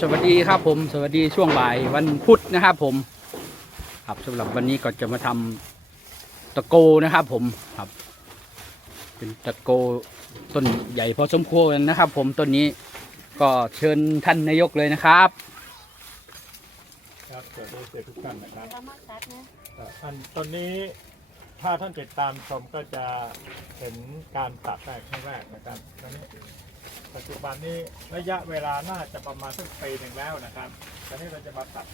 สวัสดีครับผมสวัสดีช่วงบ่ายวันพุธนะครับผมครับสำหรับวันนี้ก็จะมาทำตะโกนะครับผมครับ เป็นตะโกต้นใหญ่พอสมควรนะครับ ผมต้นนี้ก็เชิญท่านนายกเลยนะครับครับสวัสดีเสียทุกท่านนะครับเรามาตัดนะเอ่ออันตอนนี้ถ้าท่านติดตามชมก็จะเห็นการตัดแรกครั้งแรกนะครับตอนนี้ ปัจจุบันนี้ระยะเวลาน่าจะประมาณสักปีหนึ่งแล้วนะครับตอนนี้เราจะมาตัด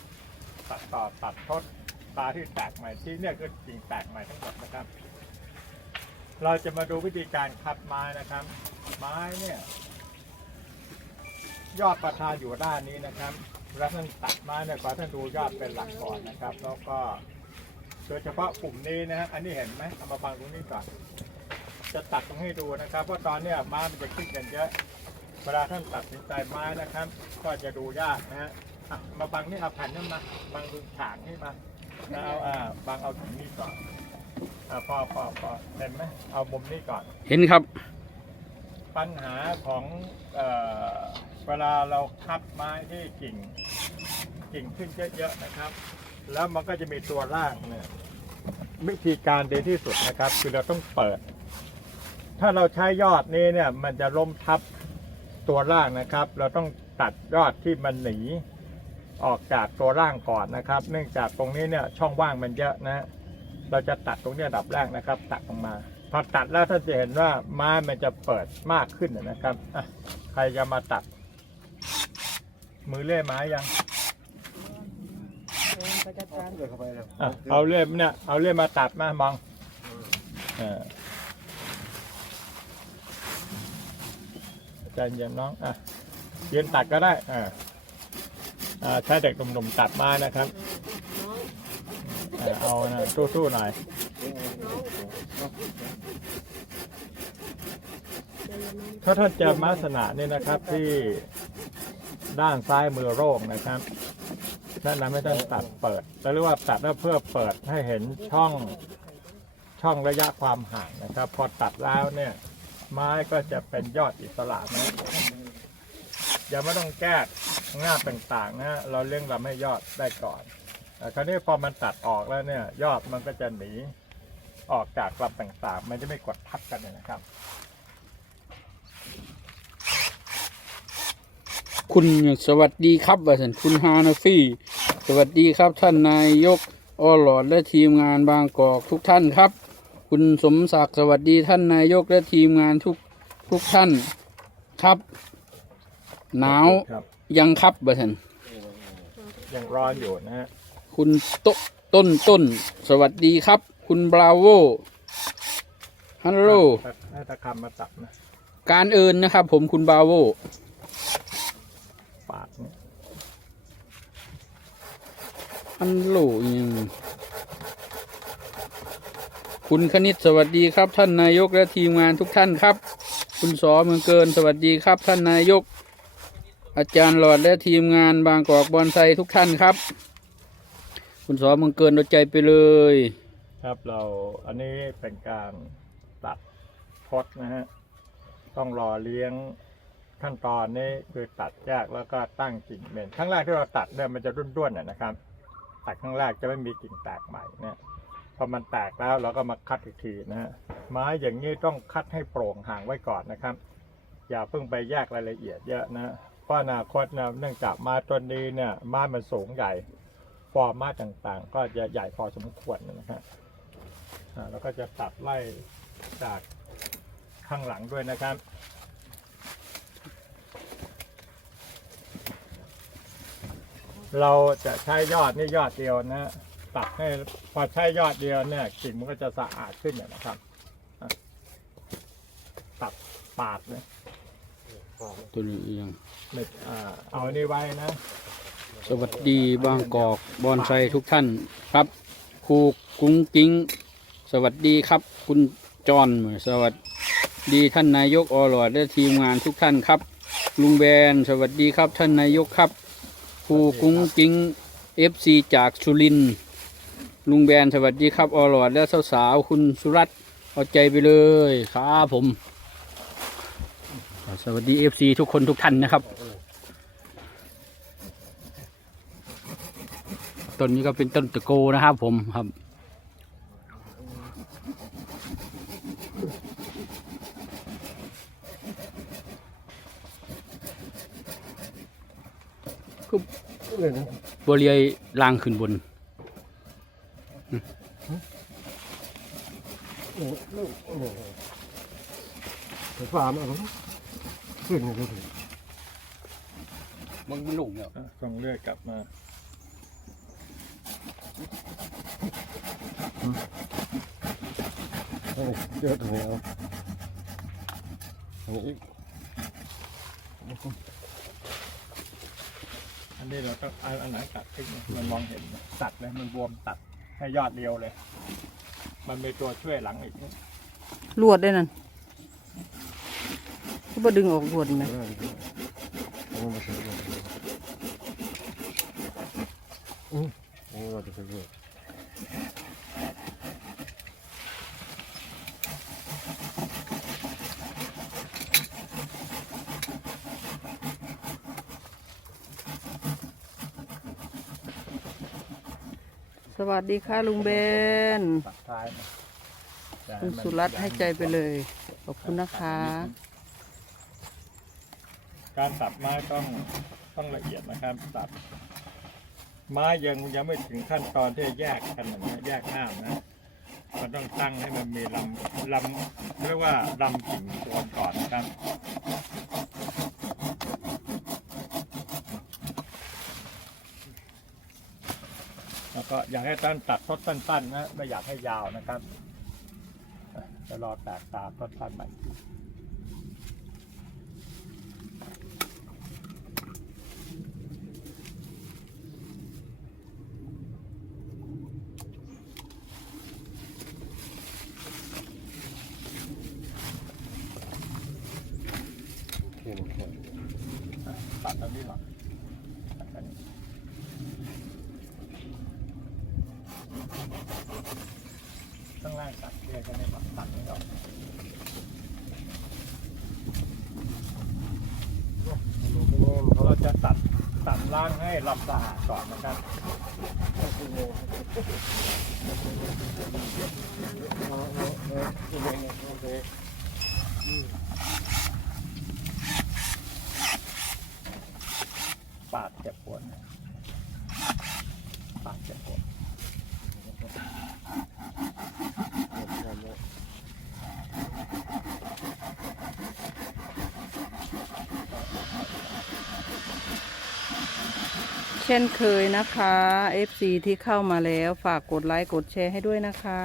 ตัดต่อตัดทดตาที่แตกใหม่ที่เนี่ยคือกิ่งแตกใหม่ทั้งหมดนะครับ เราจะมาดูวิธีการคัดไม้นะครับ ไม้เนี่ยยอดประธานอยู่ด้านนี้นะครับแล้วท่านตัดไม้เนี่ยขอท่านดูยอดเป็นหลักก่อนนะครับ แล้วก็โดยเฉพาะกลุ่มนี้นะฮะอันนี้เห็นไหมเอามาฟังตรงนี้ก่อนจะตัดตรงให้ดูนะครับ เพราะตอนเนี้ยไม้มันจะขึ้นกันเยอะ เวลาท่านตัดสินใจไม้นะครับ ก็จะดูยากนะฮะอะมาบังนี่เอาแผ่นนั้นมาบังดูฉากนี่มาแล้วเอาอ่าบังเอาถึงนี้ก่อนอ่าพอพอพอเห็นไหมเอามุมนี้ก่อน เห็นครับปัญหาของเออเวลาเราคัดไม้ที่กิ่ง กิ่งขึ้นเยอะๆนะครับ แล้วมันก็จะมีตัวล่างเนี่ยวิธีการดีที่สุดนะครับ คือเราต้องเปิด ถ้าเราใช้ยอดนี้เนี่ย มันจะล้มทับ ตัวล่างนะครับ เราต้องตัดยอดที่มันหนีออกจากตัวล่างก่อนนะครับ เนื่องจากตรงนี้เนี่ยช่องว่างมันเยอะนะ เราจะตัดตรงเนี้ยดับแรกนะครับ ตัดลงมาพอตัดแล้วท่านจะเห็นว่าไม้มันจะเปิดมากขึ้นนะครับอะใครจะมาตัด มือเลื่อยไม้ยังเดินไปจัดการอะเอาเลื่อยเนี่ยเอาเลื่อยมาตัดมามองเออ ใจเย็นน้องอะยืนตัดก็ได้อ่าอ่าใช้เด็กหนุ่มๆตัดม้นะครับน้องอ่าเอานะสู้ๆหน่อยเดินมาถ้าท่านเจอลักษณะนี้นะครับที่ด้านซ้ายมือโร่งนะครับแนะนำให้ท่านตัดเปิดหรือว่าตัดแล้วเพื่อเปิดให้เห็นช่องช่องระยะความห่างนะครับ พอตัดแล้วเนี่ย ไม้ก็จะเป็นยอดอิสระนะอย่าไม่ต้องแก้งาต่างๆนะเราเลี้ยงลำให้ยอดได้ก่อนคราวนี้พอมันตัดออกแล้วเนี่ย ยอดมันก็จะหนีออกจากลำต่างๆ มันจะไม่กดทับกันนะครับ คุณสวัสดีครับว่าสันคุณฮานาฟี่ สวัสดีครับท่านนายกออหลอดและทีมงานบางกอกทุกท่านครับ คุณสมศักดิ์สวัสดีท่านนายกและทีมงานทุกทุกท่านครับ หนาวครับยังครับว่าสันยังร้อนอยู่นะฮะคุณโตต้นต้น สวัสดีครับ คุณบราโวฮัลโหลให้ตะคำมาตัดนะ การเอินนะครับ ผมคุณบราโวปาดเนี่ยฮัลโหลยัง คุณคณิตสวัสดีครับ ท่านนายกและทีมงานทุกท่านครับ คุณสอเมืองเกินสวัสดีครับ ท่านนายก อาจารย์หลอดและทีมงานบางกอกบอนไซทุกท่านครับ คุณสอเมืองเกินเอาใจไปเลย ครับเราอันนี้เป็นการตัดพดนะฮะต้องรอเลี้ยงขั้นตอนนี้คือตัดแยกแล้วก็ตั้งกิ่งเมนครั้งแรกที่เราตัดเนี่ยมันจะร่วนๆน่ะนะครับ ตัดครั้งแรกจะไม่มีกิ่งแตกใหม่เนี่ย พอมันแตกแล้วเราก็มาคัดอีกทีนะฮะไม้อย่างนี้ต้องคัดให้โปร่งห่างไว้ก่อนนะครับ อย่าเพิ่งไปแยกรายละเอียดเยอะนะเพราะอนาคตนะเนื่องจากม้ต้นนี้เนี่ยไม้มันสูงใหญ่ฟอร์มไม้ต่างๆ ก็จะใหญ่พอสมควรนะฮะแล้วก็จะตัดไล่จากข้างหลังด้วยนะครับเราจะใช้ยอดนี่ยอดเดียวนะ ตัดให้พอใช้ยอดเดียวเนี่ยกิ่งมันก็จะสะอาดขึ้นเนี่ยนะครับอะตัดปาดนะตัวนี้ยังไม่อ่าเอาอันนี้ไว้นะ สวัสดีบางกอกบอนไซทุกท่านครับครูกุ้งกิ้ง สวัสดีครับคุณจอนสวัสดีท่านนายกอหลอดและทีมงานทุกท่านครับ ลุงแบนสวัสดีครับท่านนายกครับครูกุ้งกิ้งเอฟซีจากสุรินทร์ ลุงแบนสวัสดีครับอหลอดและสาวๆคุณสุรัตน์เอาใจไปเลยครับผม สวัสดีเอฟซีทุกคนทุกท่านนะครับต้นนี้ก็เป็นต้นตะโกนะครับผมครับเลยนะบัวเรียล่างขึ้นบน โอ้โหโอ้โห ไฟฟ้ามาแล้วขึ้นเลยมันมันลงแล้วอะส่งเลือดกลับมาเยอะตรงนี้เอาอันนี้อีกอันนี้เราต้องเอาอันไหนตัดขึ้นมามันมองเห็นตัดเลยมันบวมตัดให้ยอดเดียวเลย มันมีตัวช่วยหลังอีกลวดได้นั่นก็บ่ดึงออกลวดไหมเอาเอามาใส่เลยอืมอันนี้เราจะใส่เลยส วัสดีค่ะลุงเบนตัดท้ายนะแต่คุณมันสุรัตน์ให้ใจไปเลย ขอบคุณนะคะ การตัดไม้ต้องต้องละเอียดนะครับ ตัด ไม้ยังยังไม่ถึงขั้นตอนที่จะแยกกันอย่างนี้ยแยกง่ามนะมันต้องตั้งให้มันมีลำลำเรียกว่าลำกิ่งตัวก่อนนะครับ แล้ว ก็อยากให้ต้นตัดต้นสั้นๆนะไม่อยากให้ยาวนะครับจะรอแตกตาต้นสั้นใหม่ เขียนแค่ ตัดตรงนี้ก่อนตัดอันนี้ข้างล่างตัดเรียกกันไม่ตัดตัดนี้ก่อนเราจะตัดตัดล่าง ให้ลำสะอาดก่อนนะครับโอเค ปาดเจ็บปวดปาดเจ็บปวด เช่นเคยนะคะ FC ที่เข้ามาแล้วฝากกดไลค์กดแชร์ให้ด้วยนะคะ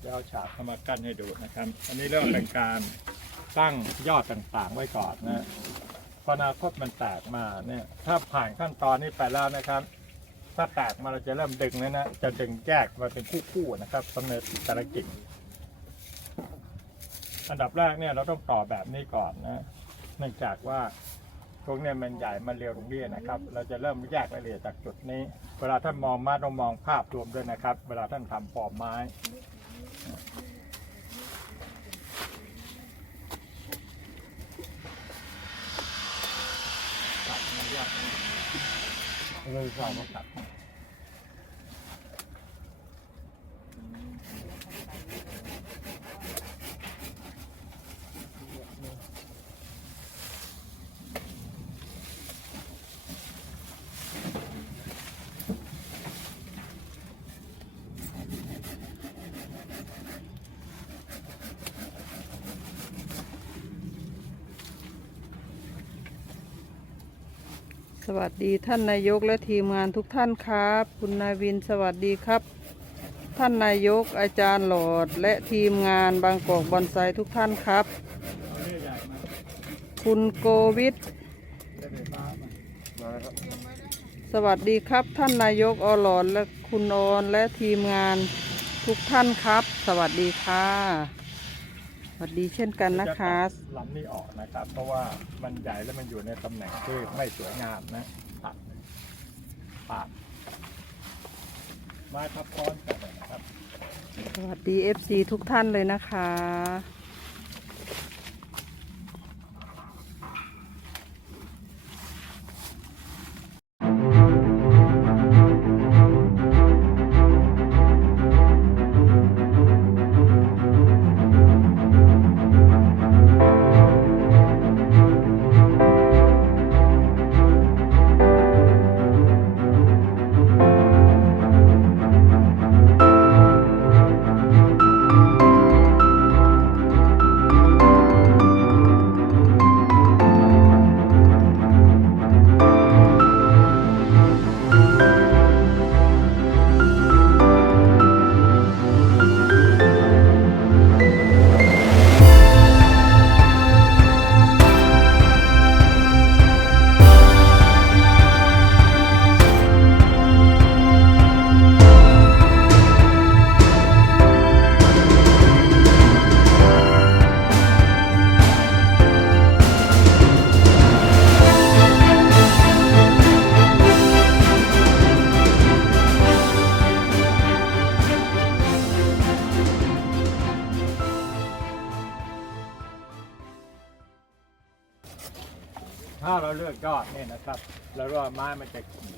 เดี๋ยวเอาฉากเข้ามากั้นให้ดูนะครับ อันนี้เริ่มเป็นการตั้งยอดต่างๆไว้ก่อนนะพออนาคตมันแตกมาเนี่ย ถ้าผ่านขั้นตอนนี้ไปแล้วนะครับ ถ้าแตกมาเราจะเริ่มดึงแล้วนะ จะดึงแยกมาเป็นคู่ๆนะครับสำเร็จแต่ละกิ่งอันดับแรกเนี่ยเราต้องต่อแบบนี้ก่อนนะเนื่องจากว่าตรงเนี้ยมันใหญ่มันเรียวตรงนี้นะครับ เราจะเริ่มแยกรายละเอียดจากจุดนี้ เวลาท่านมองมาต้องมองภาพรวมด้วยนะครับ เวลาท่านทำฟอร์มไม้เลยเรามาตัด สวัสดีท่านนายกและทีมงานทุกท่านครับ คุณนายวินสวัสดีครับ ท่านนายกอาจารย์หลอดและทีมงานบางกอกบอนไซทุกท่านครับ คุณโกวิทได้ไฟฟ้ามามาแล้วครับสวัสดีครับ ท่านนายกอหลอนและคุณออนและทีมงานทุกท่านครับ สวัสดีค่ะ สวัสดีเช่นกันนะคะจตัดลำนี้ออกนะครับ เพราะว่ามันใหญ่แล้วมันอยู่ในตำแหน่งที่ไม่สวยงามนะตัดปาดมม้ทับซ้อนกันนะครับ สวัสดี FC ทุกท่านเลยนะคะ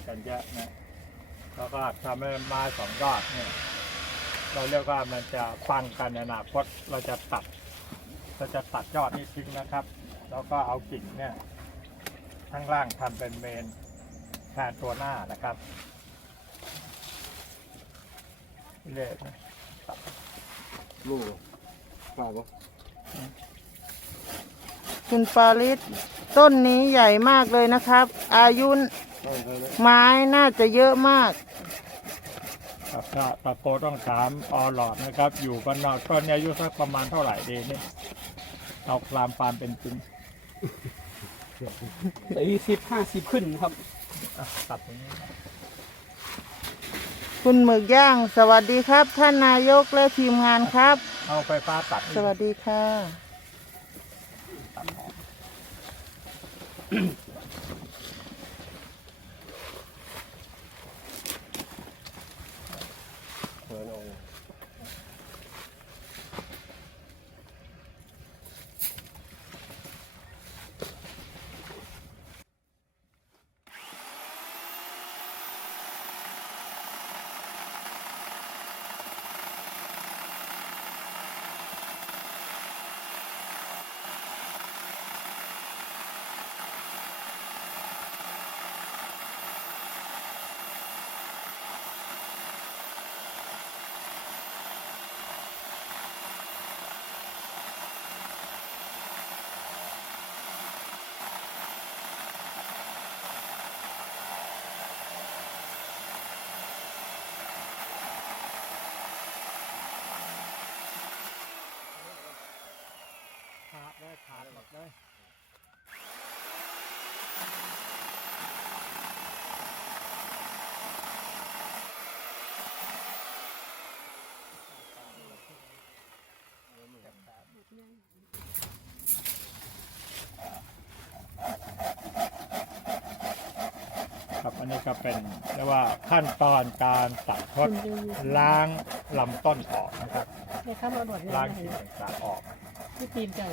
กันเยอะนะแล้วก็ทำให้ไม้สองยอดเนี่ยเราเรียกว่ามันจะฟังกันในอนาคตเราจะตัดเราจะตัดยอดนี้ทิ้งนะครับ แล้วก็เอากิ่งเนี่ยข้างล่างทำเป็นเมนแทนตัวหน้านะครับเละนะลูกป่าปะคุณปาริศต้นนี้ใหญ่มากเลยนะครับ อายุใช่ใช่ ไหมไม้น่าจะเยอะมากครับถ้าตะโพต้องถามออหลอดนะครับ อยู่กันนอกต้นนี้อายุสักประมาณเท่าไหร่ดีนี่เอาคลามความเป็นจริงสี่สิบห้าสิบขึ้นครับอะตัดตรงนี้นะคุณหมึกย่าง สวัสดีครับ ท่านนายกและทีมงานครับ เอาไฟฟ้าตัดนี่สวัสดีค่ะ ตัดออก เหินเอา ขาดเลยขาดหมดเลย ครับอั นนี้ก็เป็นเรียกว่าขั้นตอนการตัดทดล้างลำต้นออกนะครับในข้ามมาบดล้านะงกิ่งต่างๆออกที่ตีนไก่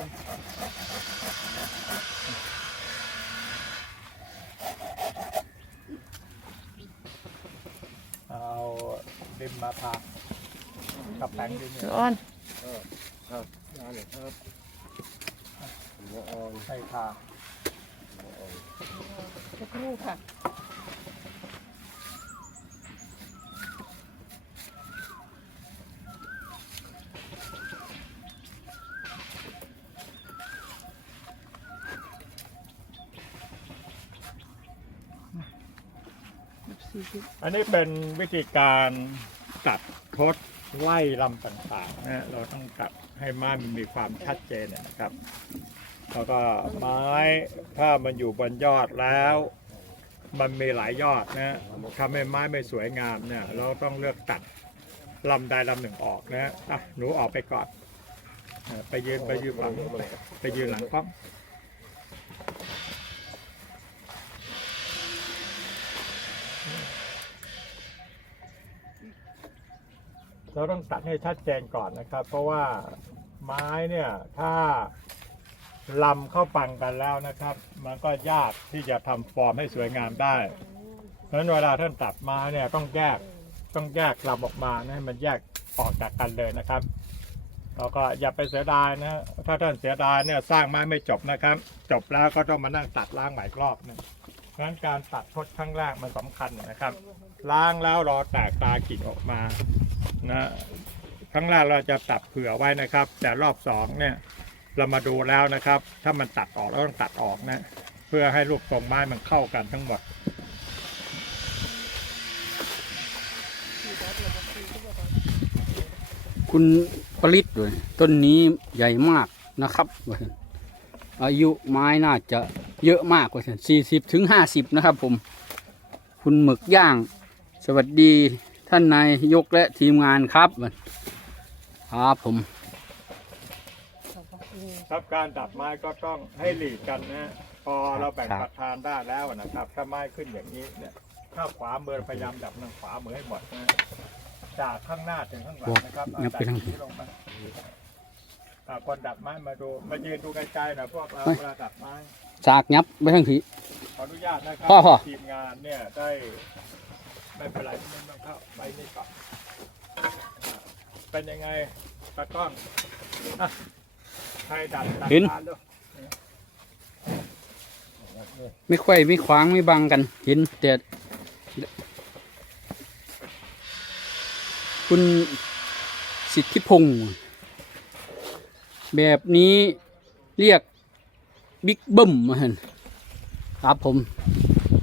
เอาดินมาทากับแป้งดินเนี่ยอ้อนครับงานเนี่ยครับหัวอ่อนให้ทาสักครู่ค่ะ อันนี้เป็นวิธีการตัดทดไล่ลำต่างๆนะเราต้องตัดให้ไม้มันมีความชัดเจนนะครับ แล้วก็ไม้ถ้ามันอยู่บนยอดแล้ว มันมีหลายยอดนะทำให้ไม้ไม่สวยงามเนี่ยเราต้องเลือกตัดลำใดลำหนึ่งออกนะอะหนูออกไปก่อน ไปยืนไปยืนหลังไปยืนหลังกล้อง เราต้องตัดให้ชัดเจนก่อนนะครับ เพราะว่าไม้เนี่ยถ้าลำเข้าปังกันแล้วนะครับ มันก็ยากที่จะทำฟอร์มให้สวยงามได้ เพราะฉะนั้นเวลาท่านตัดไม้เนี่ยต้องแยกต้องแยกลำออกมาให้มันแยกออกจากกันเลยนะครับแล้วก็อย่าไปเสียดายนะ ถ้าท่านเสียดายเนี่ยสร้างไม้ไม่จบนะครับ จบแล้วก็ต้องมานั่งตัดล้างใหม่รอบนึงเพราะฉะนั้นการตัดทดครั้งแรกมันสำคัญนะครับ ล้างแล้วรอแตกตากิ่งออกมานะครั้งแรกเราจะตัดเผื่อไว้นะครับ แต่รอบสองเนี่ยเรามาดูแล้วนะครับ ถ้ามันตัดออกเราต้องตัดออกนะ เพื่อให้ลูกทรงไม้มันเข้ากันทั้งหมดคุณปริศด้วยต้นนี้ใหญ่มากนะครับอายุไม้น่าจะเยอะมากกว่าสี่สิบถึงห้าสิบนะครับผม คุณหมึกย่าง สวัสดีท่านนายยกและทีมงานครับ ครับผม ครับการตัดไม้ก็ต้องให้หลีกกันนะพอเราแบ่งครับประธานได้แล้วนะครับ ถ้าไม้ขึ้นอย่างนี้เนี่ยถ้าขวามือพยายามดับทางขวามือให้หมดนะจากข้างหน้าถึงข้างหลังนะครับยับไปทางนี้ลงมาอ่าคนดับไม้มาดูมายืนดูไกลๆหนะพวกเราเวลาดับไม้สากยับไปทั้งทีขออนุญาตนะครัพ่อพ่อทีมงานเนี่ยได้ ไม่เป็นไรไม่ต้องเข้าไปนี่ก่อนอ่าเป็นยังไงตากล้องอะใครดัดดัดการดูไม่ค่อยไม่ขวางไม่บังกันเห็นแต่คุณสิทธิพงศ์แบบนี้เรียกบิ๊กเบิ้มมาเห็นครับผม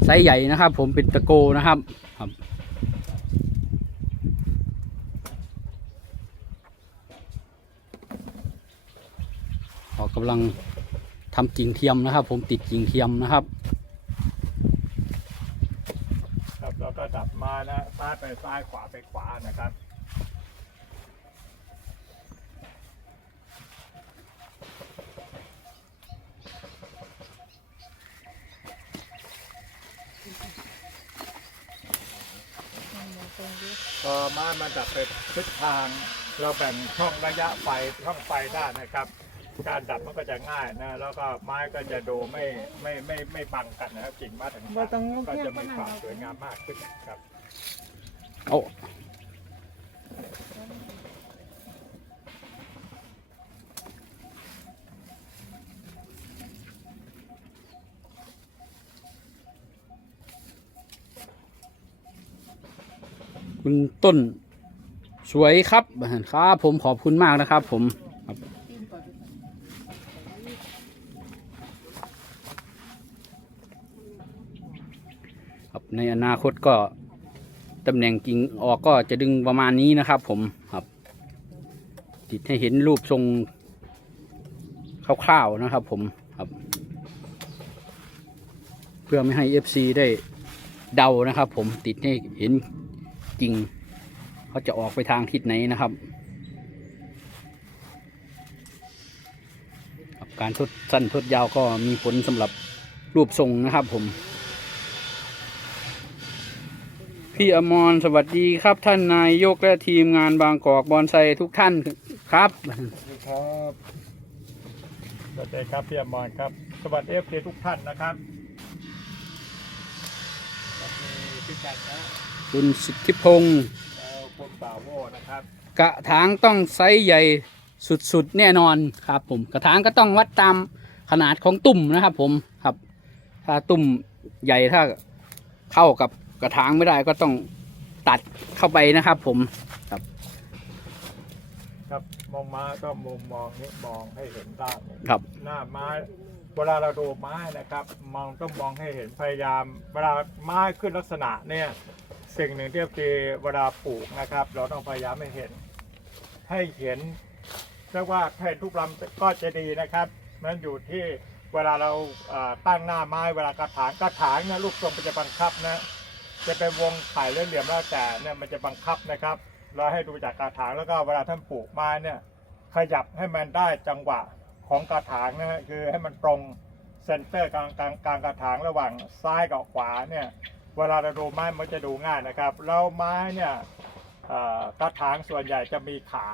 ไซส์ใหญ่นะครับ ผมเป็นตะโกนะครับครับ ออกกำลังทำกิ่งเทียมนะครับ ผมติดกิ่งเทียมนะครับครับเราก็ดับมานะซ้ายไปซ้ายขวาไปขวานะครับ พอไม้มันดับไปทิศทาง เราแบ่งช่องระยะไฟช่องไฟได้นะครับ การดับมันก็จะง่ายนะ แล้วก็ไม้ก็จะดูไม่ไม่ไม่ไม่บังกันนะครับกิ่งไม้ต่างบ่ต้องๆก็จะมีความสวยงามมากขึ้นครับเอาคุณต้น สวยครับครับผมขอบคุณมากนะครับ ผมครับครับในอนาคตก็ตำแหน่งกิ่งออกก็จะดึงประมาณนี้นะครับ ผมครับ ติดให้เห็นรูปทรงคร่าวๆนะครับ ผมครับ เพื่อไม่ให้ FC ได้เดานะครับ ผมติดให้เห็นจริง เขาจะออกไปทางทิศไหนนะครับครับ การทดสั้นทดยาวก็มีผลสำหรับรูปทรงนะครับผม พี่อมรสวัสดีครับท่านนายกและทีมงานบางกอกบอนไซทุกท่านครับ สวัสดีครับสวัสดีครับพี่อมรครับ สวัสดีเอฟซีทุกท่านนะครับสวัสดีพี่จันนะ คุณสิทธิพงศ์แล้วคุณบ่าว โวนะครับกระถางต้องไซส์ใหญ่สุดๆแน่นอนครับ ผมกระถางก็ต้องวัดตามขนาดของตุ่มนะครับ ผมครับ ถ้าตุ่มใหญ่ถ้าเข้ากับกระถางไม่ได้ก็ต้องตัดเข้าไปนะครับ ผมครับมองมาก็มุมมองนี้มองให้เห็นด้านนี้ครับ หน้าไม้เวลาเราดูไม้นะครับ มองต้องมองให้เห็นพยายาม เวลาไม้ขึ้นลักษณะเนี่ย สิ่งหนึ่งที่ทีเวลาปลูกนะครับ เราต้องพยายามให้เห็น ให้เห็นเรียกว่าให้ทุกลำก็จะดีนะครับนั้นอยู่ที่เวลาเราตั้งหน้าไม้เวลากระถางกระถางเนี่ยลูกทรงมันจะบังคับนะ จะเป็นวงไข่เหลี่ยมแล้วแต่เนี่ยมันจะบังคับนะครับ เราให้ดูจากกระถางแล้วก็เวลาท่านปลูกไม้เนี่ยขยับให้มันได้จังหวะของกระถางนะฮะคือให้มันตรงเซนเตอร์กลางกลางกลางกระถางระหว่างซ้ายกับขวาเนี่ย เวลาเราดูไม้มันจะดูง่ายนะครับแล้วไม้เนี่ยกระถางส่วนใหญ่จะมีขา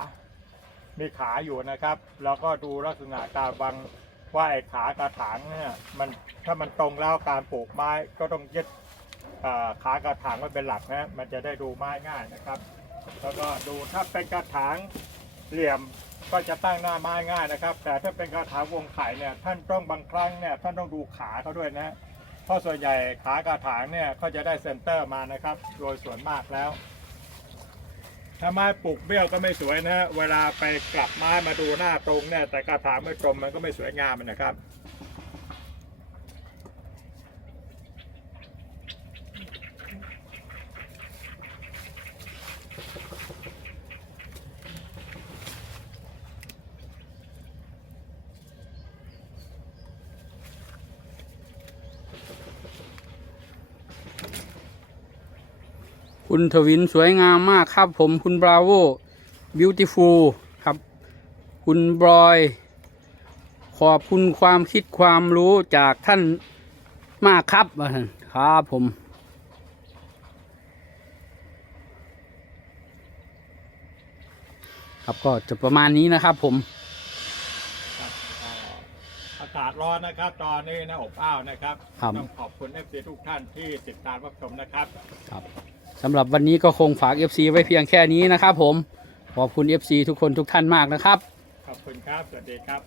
มีขาอยู่นะครับ แล้วก็ดูลักษณะการวางว่าไอ้ขากระถางเนี่ยมันถ้ามันตรงแล้วการปลูกไม้ก็ต้องยึดขากระถางไว้เป็นหลักนะมันจะได้ดูไม้ง่ายนะครับ แล้วก็ดูถ้าเป็นกระถางเหลี่ยมก็จะตั้งหน้าไม้ง่ายนะครับ แต่ถ้าเป็นกระถางวงไข่เนี่ยท่านต้องบางครั้งเนี่ยท่านต้องดูขาเขาด้วยนะ เพราะส่วนใหญ่ขากระถางเนี่ยก็จะได้เซนเตอร์มานะครับ โดยส่วนมากแล้วถ้าไม้ปลูกเบี้ยวก็ไม่สวยนะฮะเวลาไปกลับไม้มาดูหน้าตรงเนี่ยแต่กระถางไม่ตรงมันก็ไม่สวยงามนะครับ คุณทวินสวยงามมากครับผมคุณบราโวบิวตี้ฟูลครับ คุณบรอย ขอบคุณความคิดความรู้จากท่านมากครับว่าซั่นครับผมครับก็จะประมาณนี้นะครับผมครับอ่าอากาศร้อนนะครับ ตอนนี้นะอบอ้าวนะครับครับต้องขอบคุณเอฟซีทุกท่านที่ติดตามรับชมนะครับครับ สำหรับวันนี้ก็คงฝาก FC ไว้เพียงแค่นี้นะครับผม ขอบคุณ FC ทุกคนทุกท่านมากนะครับ ขอบคุณครับ สวัสดีครับ